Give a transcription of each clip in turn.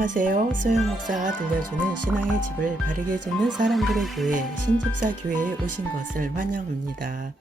안녕하세요. 소영 목사가 들려주는 신앙의 집을 바르게 짓는 사람들의 교회 신집사 교회에 오신 것을 환영합니다.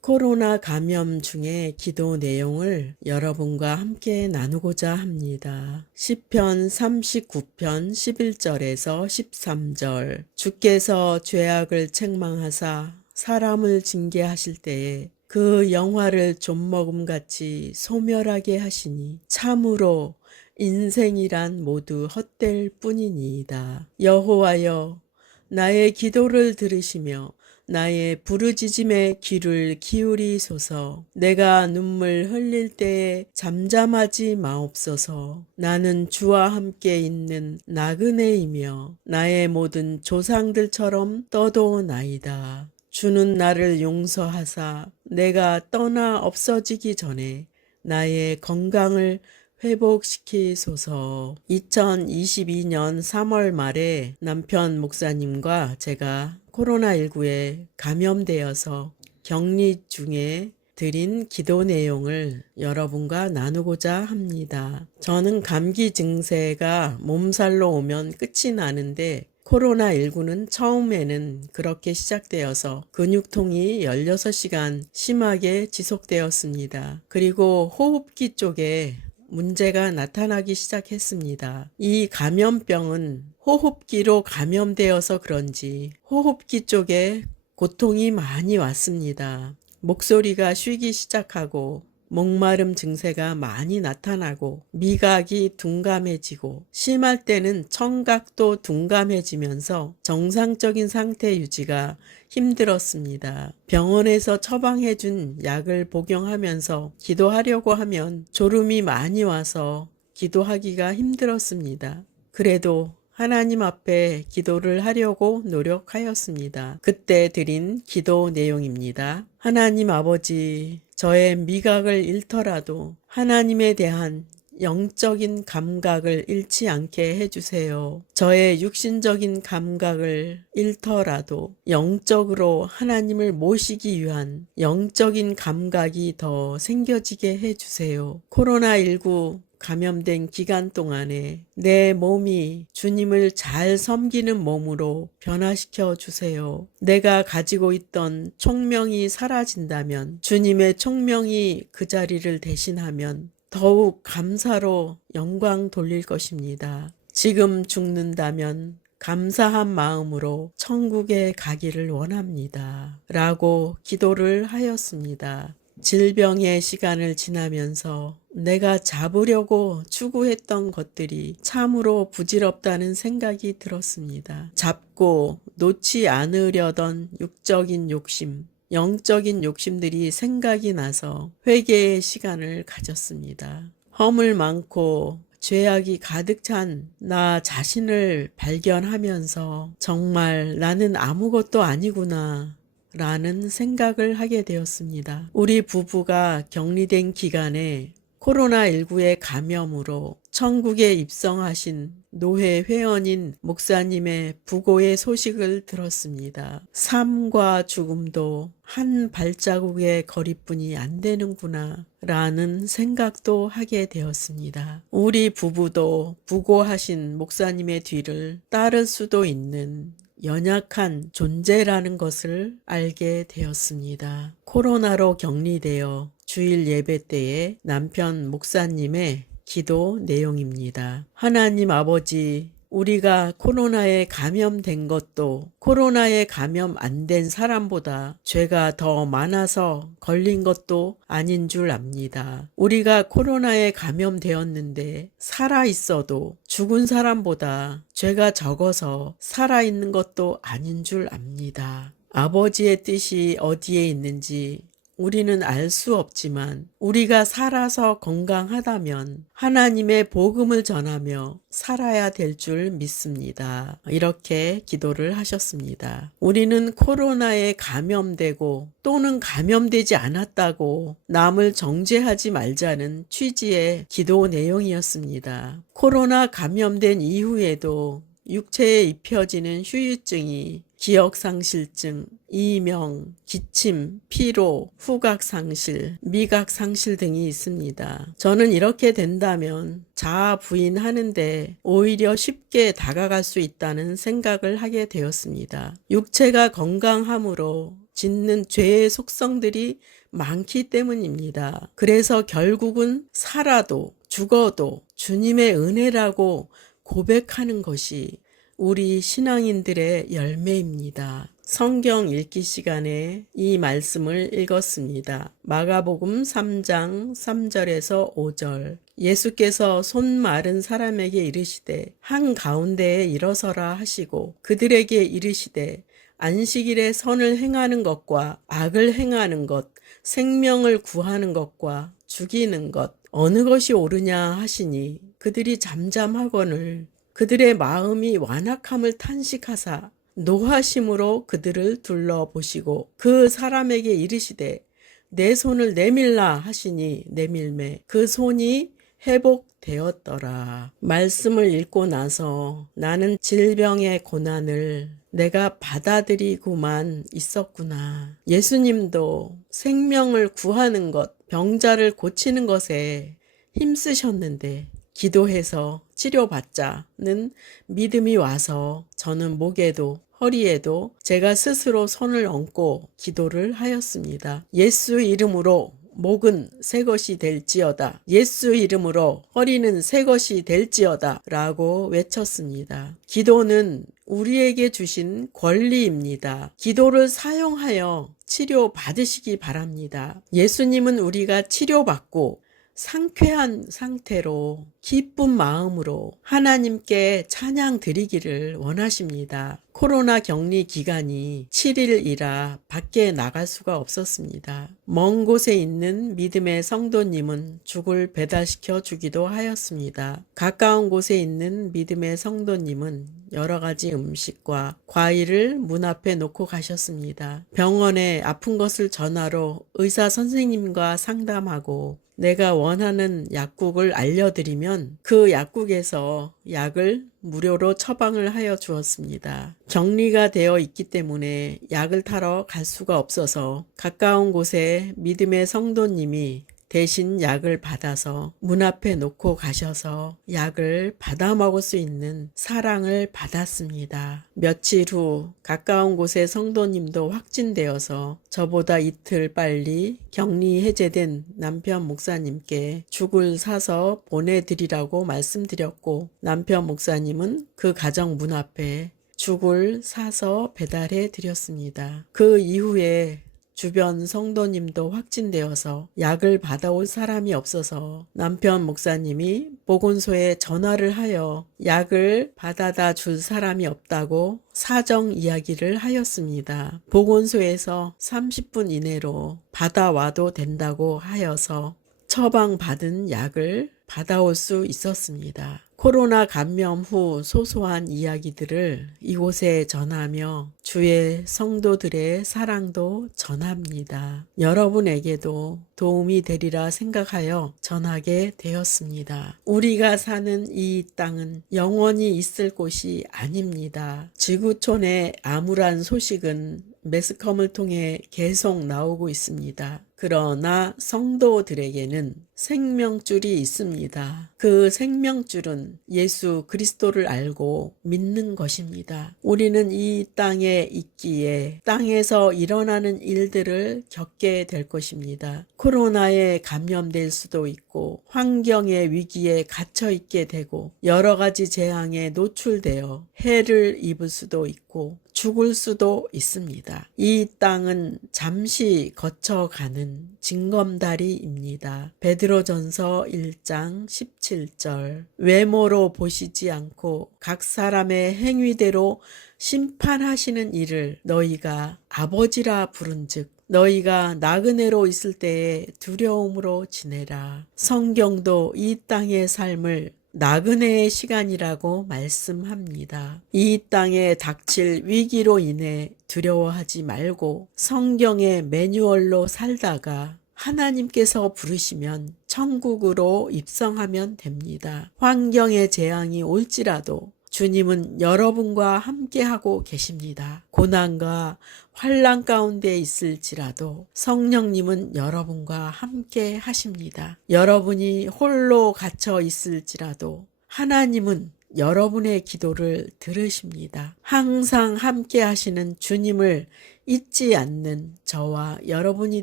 코로나 감염 중에 기도 내용을 여러분과 함께 나누고자 합니다. 시편 39편 11절에서 13절 주께서 죄악을 책망하사 사람을 징계하실 때에 그 영화를 좀먹음같이 소멸하게 하시니 참으로 인생이란 모두 헛될 뿐이니이다. 여호와여, 나의 기도를 들으시며 나의 부르짖음에 귀를 기울이소서. 내가 눈물 흘릴 때에 잠잠하지 마옵소서. 나는 주와 함께 있는 나그네이며 나의 모든 조상들처럼 떠도나이다. 주는 나를 용서하사 내가 떠나 없어지기 전에 나의 건강을 회복시키소서. 2022년 3월 말에 남편 목사님과 제가 코로나19에 감염되어서 격리 중에 드린 기도 내용을 여러분과 나누고자 합니다. 저는 감기 증세가 몸살로 오면 끝이 나는데 코로나19는 처음에는 그렇게 시작되어서 근육통이 16시간 심하게 지속되었습니다. 그리고 호흡기 쪽에 문제가 나타나기 시작했습니다. 이 감염병은 호흡기로 감염되어서 그런지 호흡기 쪽에 고통이 많이 왔습니다. 목소리가 쉬기 시작하고 목마름 증세가 많이 나타나고 미각이 둔감해지고 심할 때는 청각도 둔감해지면서 정상적인 상태 유지가 힘들었습니다. 병원에서 처방해준 약을 복용하면서 기도하려고 하면 졸음이 많이 와서 기도하기가 힘들었습니다. 그래도 하나님 앞에 기도를 하려고 노력하였습니다. 그때 드린 기도 내용입니다. 하나님 아버지, 저의 미각을 잃더라도 하나님에 대한 영적인 감각을 잃지 않게 해주세요. 저의 육신적인 감각을 잃더라도 영적으로 하나님을 모시기 위한 영적인 감각이 더 생겨지게 해주세요. 코로나19 감염된 기간 동안에 내 몸이 주님을 잘 섬기는 몸으로 변화시켜 주세요. 내가 가지고 있던 총명이 사라진다면 주님의 총명이 그 자리를 대신하면 더욱 감사로 영광 돌릴 것입니다. 지금 죽는다면 감사한 마음으로 천국에 가기를 원합니다. 라고 기도를 하였습니다. 질병의 시간을 지나면서 내가 잡으려고 추구했던 것들이 참으로 부질없다는 생각이 들었습니다. 잡고 놓지 않으려던 육적인 욕심, 영적인 욕심들이 생각이 나서 회개의 시간을 가졌습니다. 허물 많고 죄악이 가득 찬 나 자신을 발견하면서 정말 나는 아무것도 아니구나 라는 생각을 하게 되었습니다. 우리 부부가 격리된 기간에 코로나19의 감염으로 천국에 입성하신 노회 회원인 목사님의 부고의 소식을 들었습니다. 삶과 죽음도 한 발자국의 거리뿐이 안 되는구나 라는 생각도 하게 되었습니다. 우리 부부도 부고하신 목사님의 뒤를 따를 수도 있는 연약한 존재라는 것을 알게 되었습니다. 코로나로 격리되어 주일 예배 때에 남편 목사님의 기도 내용입니다. 하나님 아버지, 우리가 코로나에 감염된 것도 코로나에 감염 안 된 사람보다 죄가 더 많아서 걸린 것도 아닌 줄 압니다. 우리가 코로나에 감염되었는데 살아 있어도 죽은 사람보다 죄가 적어서 살아 있는 것도 아닌 줄 압니다. 아버지의 뜻이 어디에 있는지 우리는 알 수 없지만 우리가 살아서 건강하다면 하나님의 복음을 전하며 살아야 될 줄 믿습니다. 이렇게 기도를 하셨습니다. 우리는 코로나에 감염되고 또는 감염되지 않았다고 남을 정죄하지 말자는 취지의 기도 내용이었습니다. 코로나 감염된 이후에도 육체에 입혀지는 후유증이 기억상실증, 이명, 기침, 피로, 후각상실, 미각상실 등이 있습니다. 저는 이렇게 된다면 자아 부인하는데 오히려 쉽게 다가갈 수 있다는 생각을 하게 되었습니다. 육체가 건강함으로 짓는 죄의 속성들이 많기 때문입니다. 그래서 결국은 살아도 죽어도 주님의 은혜라고 고백하는 것이 우리 신앙인들의 열매입니다. 성경 읽기 시간에 이 말씀을 읽었습니다. 마가복음 3장 3절에서 5절. 예수께서 손 마른 사람에게 이르시되 한가운데에 일어서라 하시고 그들에게 이르시되 안식일에 선을 행하는 것과 악을 행하는 것, 생명을 구하는 것과 죽이는 것, 어느 것이 옳으냐 하시니 그들이 잠잠하거늘 그들의 마음이 완악함을 탄식하사 노하심으로 그들을 둘러보시고 그 사람에게 이르시되 내 손을 내밀라 하시니 내밀매 그 손이 회복되었더라. 말씀을 읽고 나서 나는 질병의 고난을 내가 받아들이고만 있었구나. 예수님도 생명을 구하는 것, 병자를 고치는 것에 힘쓰셨는데 기도해서 치료받자는 믿음이 와서 저는 목에도 허리에도 제가 스스로 손을 얹고 기도를 하였습니다. 예수 이름으로 목은 새 것이 될지어다. 예수 이름으로 허리는 새 것이 될지어다. 라고 외쳤습니다. 기도는 우리에게 주신 권리입니다. 기도를 사용하여 치료받으시기 바랍니다. 예수님은 우리가 치료받고 상쾌한 상태로 기쁜 마음으로 하나님께 찬양 드리기를 원하십니다. 코로나 격리 기간이 7일이라 밖에 나갈 수가 없었습니다. 먼 곳에 있는 믿음의 성도님은 죽을 배달시켜 주기도 하였습니다. 가까운 곳에 있는 믿음의 성도님은 여러 가지 음식과 과일을 문 앞에 놓고 가셨습니다. 병원에 아픈 것을 전화로 의사 선생님과 상담하고 내가 원하는 약국을 알려드리면 그 약국에서 약을 무료로 처방을 하여 주었습니다. 격리가 되어 있기 때문에 약을 타러 갈 수가 없어서 가까운 곳에 믿음의 성도님이 대신 약을 받아서 문 앞에 놓고 가셔서 약을 받아 먹을 수 있는 사랑을 받았습니다. 며칠 후 가까운 곳의 성도님도 확진되어서 저보다 이틀 빨리 격리 해제된 남편 목사님께 죽을 사서 보내드리라고 말씀드렸고 남편 목사님은 그 가정 문 앞에 죽을 사서 배달해 드렸습니다. 그 이후에 주변 성도님도 확진되어서 약을 받아올 사람이 없어서 남편 목사님이 보건소에 전화를 하여 약을 받아다 줄 사람이 없다고 사정 이야기를 하였습니다. 보건소에서 30분 이내로 받아와도 된다고 하여서 처방받은 약을 받아올 수 있었습니다. 코로나 감염 후 소소한 이야기들을 이곳에 전하며 주의 성도들의 사랑도 전합니다. 여러분에게도 도움이 되리라 생각하여 전하게 되었습니다. 우리가 사는 이 땅은 영원히 있을 곳이 아닙니다. 지구촌의 암울한 소식은 매스컴을 통해 계속 나오고 있습니다. 그러나 성도들에게는 생명줄이 있습니다. 그 생명줄은 예수 그리스도를 알고 믿는 것입니다. 우리는 이 땅에 있기에 땅에서 일어나는 일들을 겪게 될 것입니다. 코로나에 감염될 수도 있고 환경의 위기에 갇혀 있게 되고 여러 가지 재앙에 노출되어 해를 입을 수도 있고 죽을 수도 있습니다. 이 땅은 잠시 거쳐가는 징검다리입니다. 베드로전서 1장 17절 외모로 보시지 않고 각 사람의 행위대로 심판하시는 이를 너희가 아버지라 부른즉 너희가 나그네로 있을 때에 두려움으로 지내라. 성경도 이 땅의 삶을 나그네의 시간이라고 말씀합니다. 이 땅에 닥칠 위기로 인해 두려워하지 말고 성경의 매뉴얼로 살다가 하나님께서 부르시면 천국으로 입성하면 됩니다. 환경의 재앙이 올지라도 주님은 여러분과 함께하고 계십니다. 고난과 환난 가운데 있을지라도 성령님은 여러분과 함께 하십니다. 여러분이 홀로 갇혀 있을지라도 하나님은 여러분의 기도를 들으십니다. 항상 함께 하시는 주님을 잊지 않는 저와 여러분이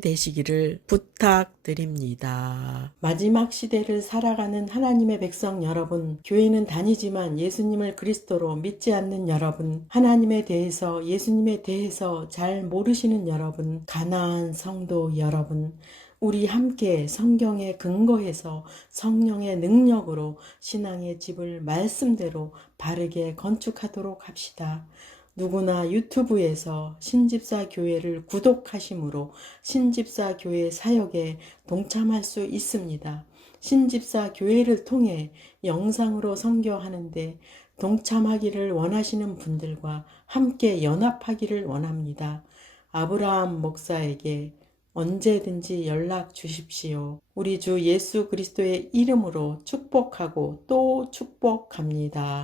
되시기를 부탁드립니다. 마지막 시대를 살아가는 하나님의 백성 여러분, 교회는 다니지만 예수님을 그리스도로 믿지 않는 여러분, 하나님에 대해서 예수님에 대해서 잘 모르시는 여러분, 가나안 성도 여러분, 우리 함께 성경에 근거해서 성령의 능력으로 신앙의 집을 말씀대로 바르게 건축하도록 합시다. 누구나 유튜브에서 신집사 교회를 구독하심으로 신집사 교회 사역에 동참할 수 있습니다. 신집사 교회를 통해 영상으로 선교하는데 동참하기를 원하시는 분들과 함께 연합하기를 원합니다. 아브라함 목사에게 언제든지 연락 주십시오. 우리 주 예수 그리스도의 이름으로 축복하고 또 축복합니다.